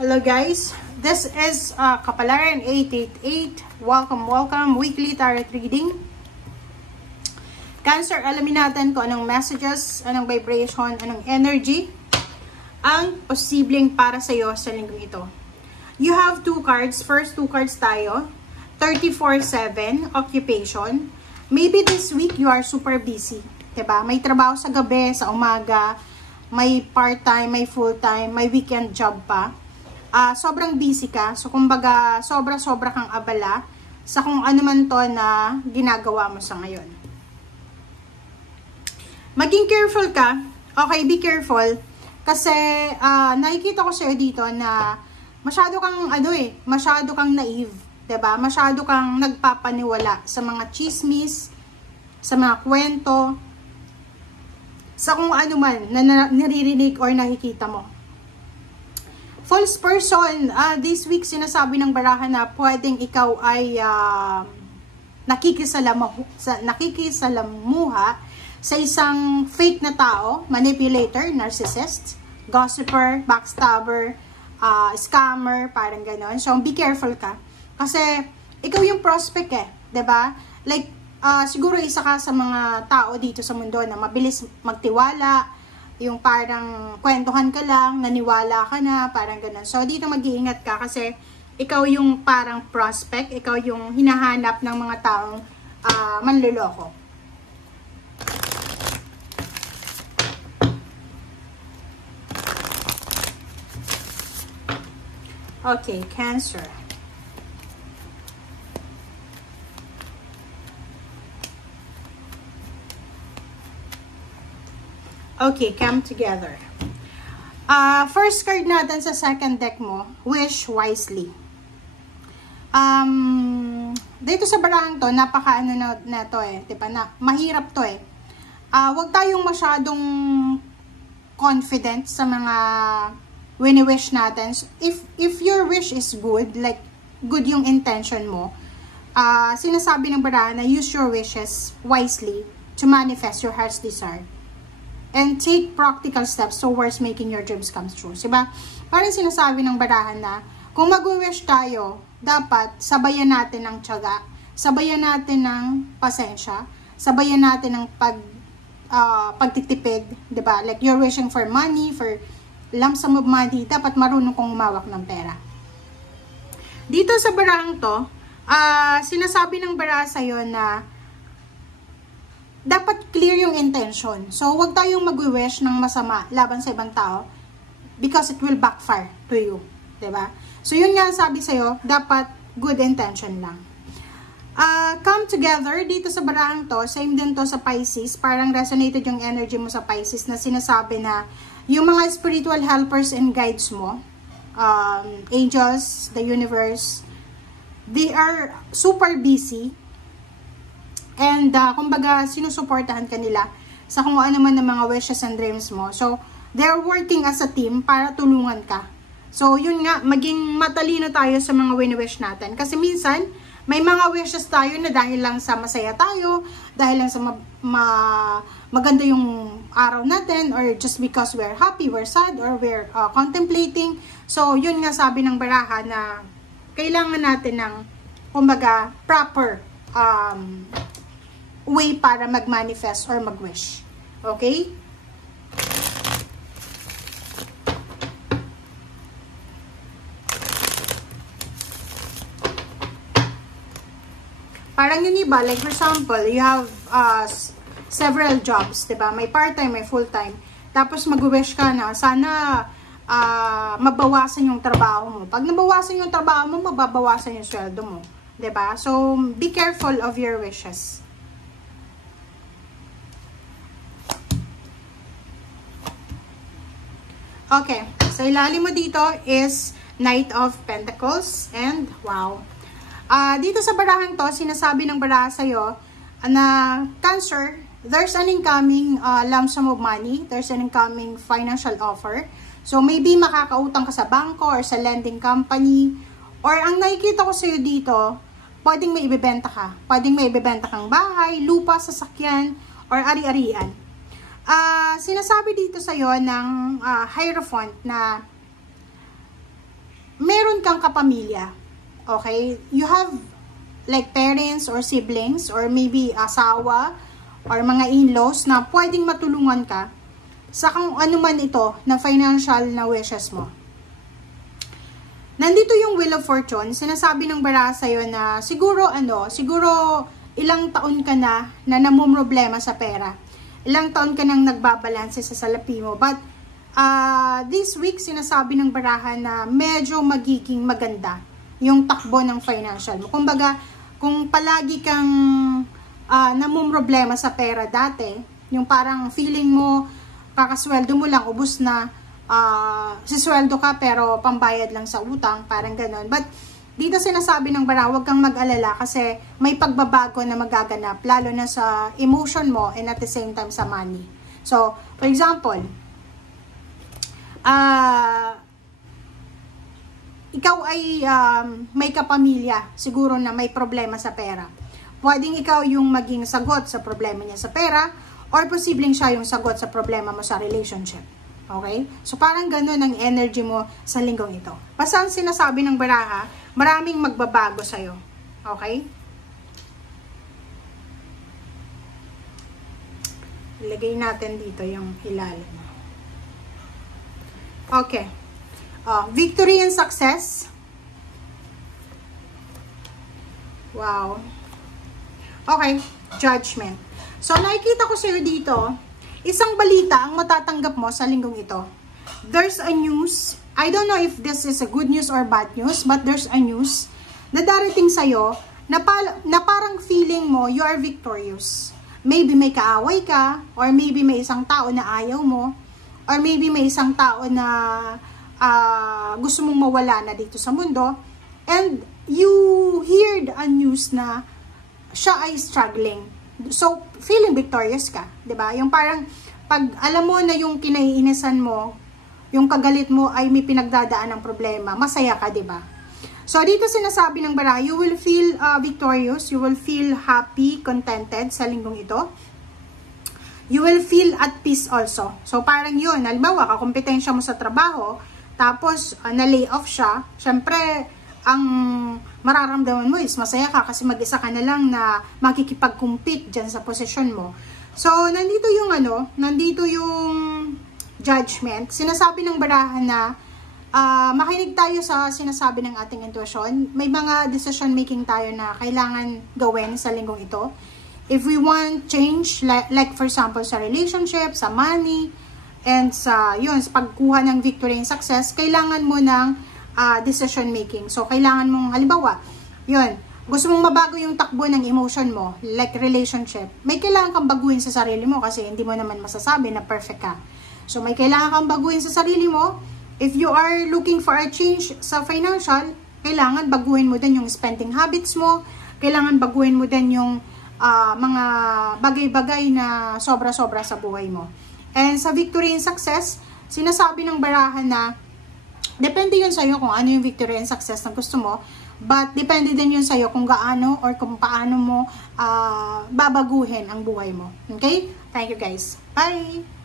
Hello guys, this is Kapalaran 888. Welcome, weekly tarot reading. Cancer, alamin natin kung anong messages, anong vibration, anong energy ang posibleng para sa iyo sa linggong ito. You have two cards. First two cards tayo. 34/7, occupation. Maybe this week you are super busy. Diba? May trabaho sa gabi, sa umaga, may part-time, may full-time, may weekend job pa. Sobrang busy ka. So, kumbaga, sobra-sobra kang abala sa kung ano man to na ginagawa mo sa ngayon. Maging careful ka. Okay, be careful. Kasi, nakikita ko sa'yo dito na masyado kang naive. Diba? Masyado kang nagpapaniwala sa mga chismis, sa mga kwento, sa kung ano man na naririnig or nakikita mo. False person, this week sinasabi ng barahan na pwedeng ikaw ay nakikisalamuha sa isang fake na tao, manipulator, narcissist, gossiper, backstabber, scammer, parang ganon. So, be careful ka. Kasi, ikaw yung prospect eh, 'di ba? Like, siguro isa ka sa mga tao dito sa mundo na mabilis magtiwala, yung parang kwentuhan ka lang, naniwala ka na, parang ganun. So, dito mag-iingat ka kasi ikaw yung parang prospect, ikaw yung hinahanap ng mga taong manloloko. Okay, Cancer. Okay, come together. First card natin sa second deck mo, wish wisely. Dito sa barang to, napaka-ano na to eh, diba? Mahirap to eh. Huwag tayong masyadong confident sa mga wini-wish natin. If your wish is good, like good yung intention mo, sinasabi ng barang na use your wishes wisely to manifest your heart's desire. And take practical steps towards making your dreams come true. Diba? Parang sinasabi ng barahan na, kung mag-wish tayo, dapat sabayan natin ng tiyaga, sabayan natin ng pasensya, sabayan natin ng pagtitipid. Diba? Like, you're wishing for money, for lump sum of money, dapat marunong kong humawak ng pera. Dito sa barahang to, sinasabi ng barahan sa'yo na, dapat clear yung intention. So, huwag tayong mag-wish ng masama laban sa ibang tao because it will backfire to you. Diba? So, yun nga sabi sa'yo, dapat good intention lang. Come together, dito sa barahang to, same din to sa Pisces, parang resonated yung energy mo sa Pisces na sinasabi na yung mga spiritual helpers and guides mo, angels, the universe, they are super busy. And, kumbaga, sinusuportahan ka nila sa kung ano man ng mga wishes and dreams mo. So, they're working as a team para tulungan ka. So, yun nga, maging matalino tayo sa mga wini-wish natin. Kasi minsan, may mga wishes tayo na dahil lang sa masaya tayo, dahil lang sa maganda yung araw natin, or just because we're happy, we're sad, or we're contemplating. So, yun nga sabi ng baraha na kailangan natin ng, kumbaga, proper way para mag-manifest or mag-wish. Okay? Parang yun iba, like for example, you have several jobs, diba? May part-time, may full-time. Tapos mag-wish ka na, sana mabawasan yung trabaho mo. Pag nabawasan yung trabaho mo, mababawasan yung sweldo mo. Diba? So, be careful of your wishes. Okay, sa ilalim mo dito is Knight of Pentacles and wow. Dito sa barahan to, sinasabi ng baraha sa'yo na Cancer, there's an incoming lump sum of money, there's an incoming financial offer. So maybe makakautang ka sa bangko or sa lending company, or ang nakikita ko sa'yo dito, pwedeng may ibebenta ka. Pwedeng may ibebenta kang bahay, lupa, sasakyan, or ari-arian. Sinasabi dito sa'yo ng Hierophant na meron kang kapamilya, okay? You have like parents or siblings or maybe asawa or mga in-laws na pwedeng matulungan ka sa kung ano man ito na financial na wishes mo. Nandito yung Wheel of Fortune. Sinasabi ng baraha sa'yo na siguro ilang taon ka na namumroblema sa pera. Ilang taon ka nang nagbabalanse sa salapi mo. But this week, sinasabi ng baraha na medyo magiging maganda yung takbo ng financial mo. Kumbaga, kung palagi kang namumroblema sa pera dati, yung parang feeling mo, kakasweldo mo lang, ubus na, sisweldo ka pero pambayad lang sa utang, parang ganon. But, dito sinasabi ng baraha, huwag kang mag-alala kasi may pagbabago na magaganap, lalo na sa emotion mo and at the same time sa money. So, for example, ikaw ay may kapamilya, siguro na may problema sa pera. Pwedeng ikaw yung maging sagot sa problema niya sa pera, or posibleng siya yung sagot sa problema mo sa relationship. Okay? So, parang ganun ang energy mo sa linggong ito. Basta ang sinasabi ng baraha, maraming magbabago sa'yo. Okay? Ilagay natin dito yung ilalim. Okay. Victory and success. Wow. Okay. Judgment. So, nakikita ko sa'yo dito, isang balita ang matatanggap mo sa linggong ito. There's a news. I don't know if this is a good news or bad news, but there's a news na darating sa'yo na parang feeling mo you are victorious. Maybe may kaaway ka, or maybe may isang tao na ayaw mo, or maybe may isang tao na gusto mong mawala na dito sa mundo, and you heard a news na siya ay struggling. So, feeling victorious ka, 'di ba? Yung parang pag alam mo na yung kinaiinisan mo, yung kagalit mo ay may pinagdadaan ng problema, masaya ka, 'di ba? So, dito sinasabi ng baraha, you will feel victorious, you will feel happy, contented sa linggong ito. You will feel at peace also. So, parang yun, halimbawa, kakompetensya mo sa trabaho, tapos na-lay off siya, syempre, ang mararamdaman mo is masaya ka kasi mag-isa ka na lang na makikipag-compete dyan sa posisyon mo. So, nandito yung judgment. Sinasabi ng baraha na makinig tayo sa sinasabi ng ating intuition. May mga decision making tayo na kailangan gawin sa linggong ito. If we want change, like for example sa relationship, sa money, and sa pagkuha ng victory and success, kailangan mo ng decision making. So, kailangan mong, halimbawa, gusto mong mabago yung takbo ng emotion mo, like relationship, may kailangan kang baguhin sa sarili mo kasi hindi mo naman masasabi na perfect ka. So, may kailangan kang baguhin sa sarili mo. If you are looking for a change sa financial, kailangan baguhin mo din yung spending habits mo, kailangan baguhin mo din yung mga bagay-bagay na sobra-sobra sa buhay mo. And sa victory and success, sinasabi ng baraha na depende yun sa'yo kung ano yung victory and success na gusto mo, but depende din yun sa'yo kung gaano or kung paano mo babaguhin ang buhay mo. Okay? Thank you guys. Bye!